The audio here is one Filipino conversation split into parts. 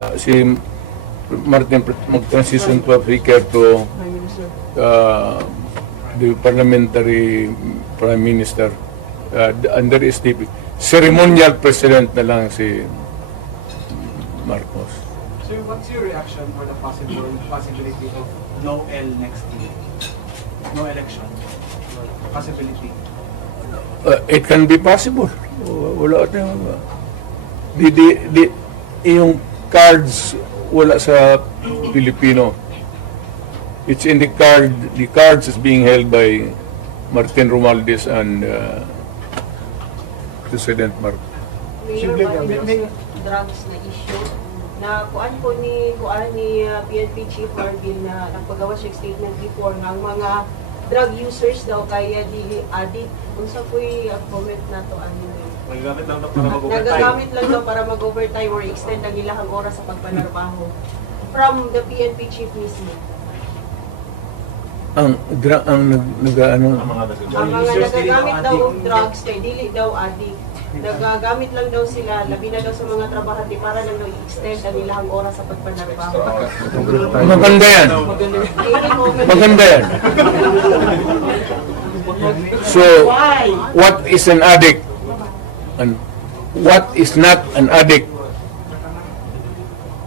Uh, si Martin mag-transition to Africa to uh, the parliamentary prime minister. Uh, there is the ceremonial president na lang si Marcos. Sir, what's your reaction for the possible possibility of no L next year? No election. Possibility. Uh, it can be possible. Wala tayong... Di, di, di, yung cards wala sa Pilipino. It's in the card, the cards is being held by Martin Romualdez and uh, President Marcos. Mayor, Mayor. drugs na issue na kuan po ni kuan ni uh, PNP Chief Marvin na nagpagawa siya statement before ng mga drug users daw kaya dili addict unsa po'y uh, comment na to ano Magagamit lang na para mag-overtime. nagagamit lang daw para mag-overtime or extend ang ilahang oras sa pagpanarbaho from the PNP chief mismo. Ang dra ang nag, nag ano, Ang mga nagagamit daw drugs kay dili daw addict. Nagagamit lang daw sila, labi na daw sa mga trabahante para lang daw i-extend ang ilahang oras sa pagpanarbaho. maganda yan. Maganda yan. So, what is an addict? And what is not an addict?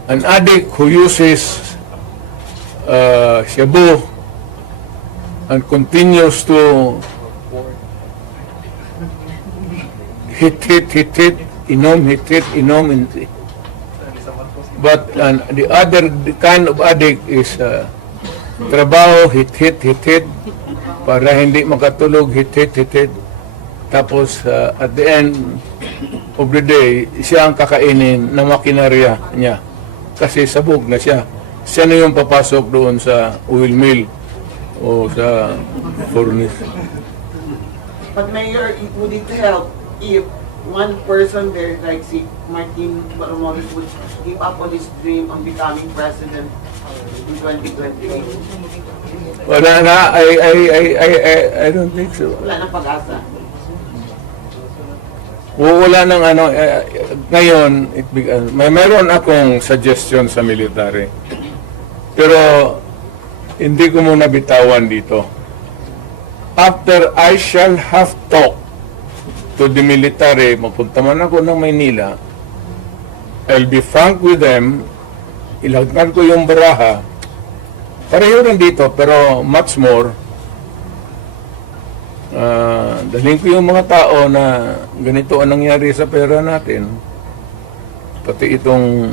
An addict who uses uh, shabu and continues to hit, hit, hit, hit, inom, hit, hit, inom, and, but and the other kind of addict is uh, trabaho, hit, hit, hit, hit, para hindi makatulog, hit, hit, hit, hit. Tapos, uh, at the end of the day, siya ang kakainin na makinarya niya. Kasi sabog na siya. Siya na yung papasok doon sa oil mill o sa furnace. But Mayor, it would it help if one person there, like si Martin Romualdez, would give up on his dream on becoming president in 2028? Wala na, I, I, I, I, I, I don't think so. Wala nang pag-asa. Wala nang ano, eh, ngayon, it, uh, may meron akong suggestion sa military. Pero, hindi ko muna bitawan dito. After I shall have talked to the military, mapunta man ako ng Maynila, I'll be frank with them, ilagyan ko yung baraha, pareho rin dito, pero much more, Ah, dalhin ko yung mga tao na ganito ang nangyari sa pera natin. Pati itong